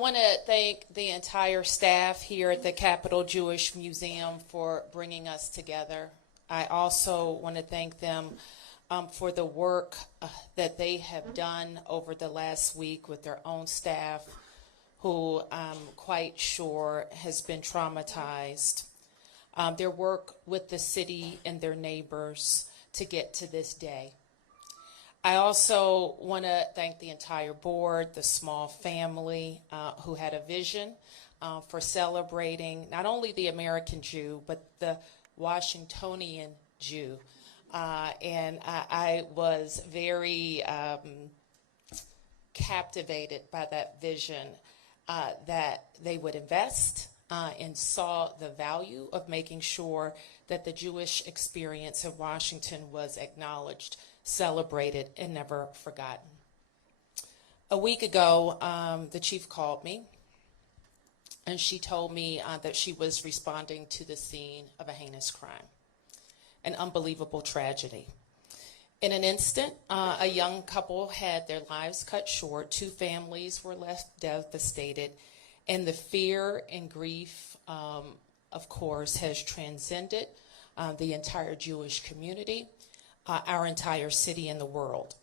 want to thank the entire staff here at the Capitol Jewish Museum for bringing us together. I also want to thank them for the work that they have done over the last week with their own staff, who I'm quite sure has been traumatized. Their work with the city and their neighbors to get to this day. I also want to thank the entire board, the small family who had a vision for celebrating not only the American Jew, but the Washingtonian Jew. And I was very captivated by that vision that they would invest and saw the value of making sure that the Jewish experience in Washington was acknowledged, celebrated, and never forgotten. A week ago, the chief called me, and she told me that she was responding to the scene of a heinous crime, an unbelievable tragedy. In an instant, a young couple had their lives cut short. 2 families were left devastated, and the fear and grief, of course, has transcended the entire Jewish community, our entire city, and the world.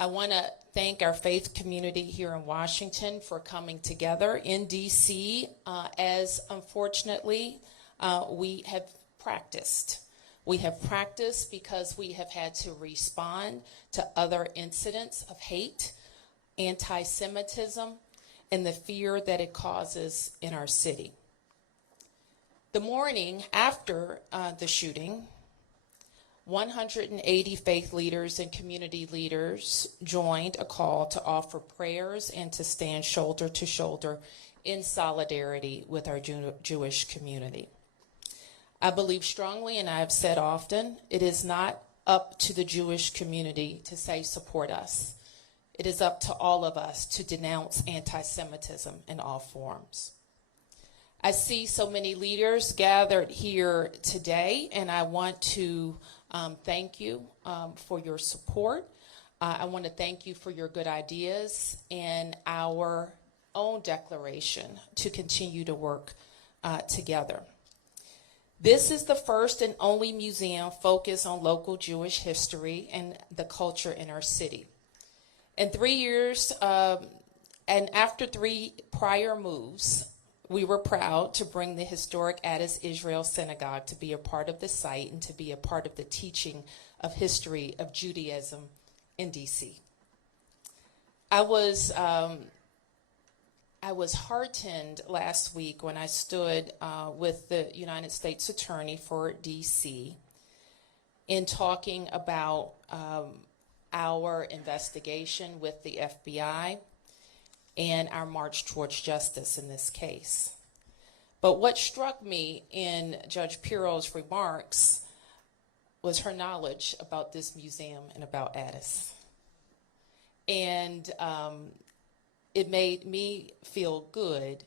I want to thank our faith community here in Washington for coming together in D.C. As unfortunately we have practiced. We have practiced because we have had to respond to other incidents of hate, anti-Semitism, and the fear that it causes in our city. The morning after the shooting, 180 faith leaders and community leaders joined a call to offer prayers and to stand shoulder to shoulder in solidarity with our Jewish community. I believe strongly, and I have said often, it is not up to the Jewish community to say support us. It is up to all of us to denounce anti-Semitism in all forms. I see so many leaders gathered here today, and I want to thank you for your support. I want to thank you for your good ideas and our own declaration to continue to work together. This is the first and only museum focused on local Jewish history and the culture in our city. In 3 years, and after 3 prior moves, we were proud to bring the historic Addis Israel Synagogue to be a part of the site and to be a part of the teaching of history of Judaism in D.C. I was heartened last week when I stood with the United States Attorney for D.C. in talking about our investigation with the FBI and our march towards justice in this case. But what struck me in Judge Pirro's remarks was her knowledge about this museum and about Addis. And it made me feel good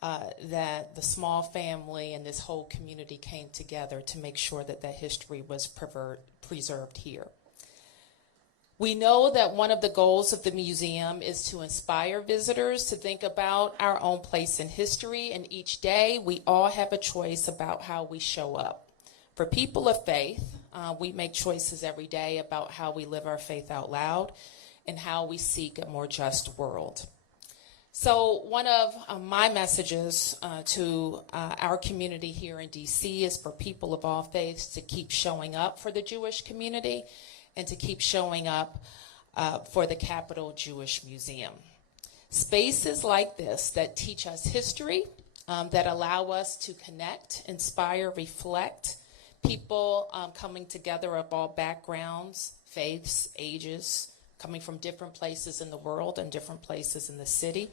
that the small family and this whole community came together to make sure that that history was preserved here. We know that one of the goals of the museum is to inspire visitors to think about our own place in history, and each day we all have a choice about how we show up. For people of faith, we make choices every day about how we live our faith out loud and how we seek a more just world. So one of my messages to our community here in D.C. is for people of all faiths to keep showing up for the Jewish community and to keep showing up for the Capitol Jewish Museum. Spaces like this that teach us history, that allow us to connect, inspire, reflect, people coming together of all backgrounds, faiths, ages, coming from different places in the world and different places in the city,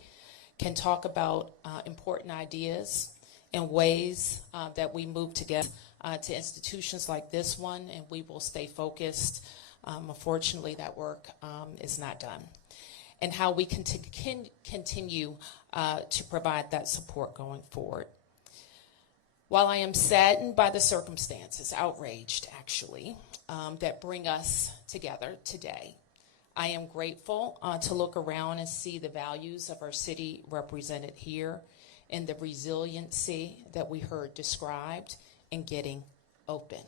can talk about important ideas and ways that we move together to institutions like this one, and we will stay focused. Unfortunately, that work is not done. And how we can continue to provide that support going forward. While I am saddened by the circumstances, outraged actually, that bring us together today, I am grateful to look around and see the values of our city represented here and the resiliency that we heard described in getting open.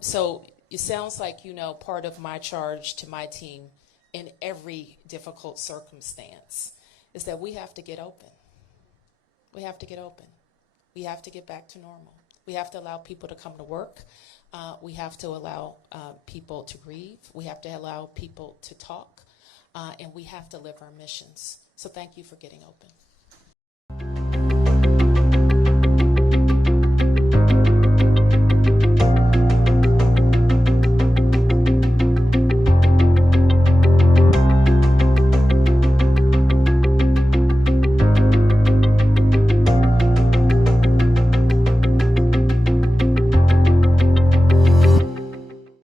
So it sounds like, you know, part of my charge to my team in every difficult circumstance is that we have to get open. We have to get open. We have to get back to normal. We have to allow people to come to work. We have to allow people to grieve. We have to allow people to talk. And we have to live our missions. So thank you for getting open.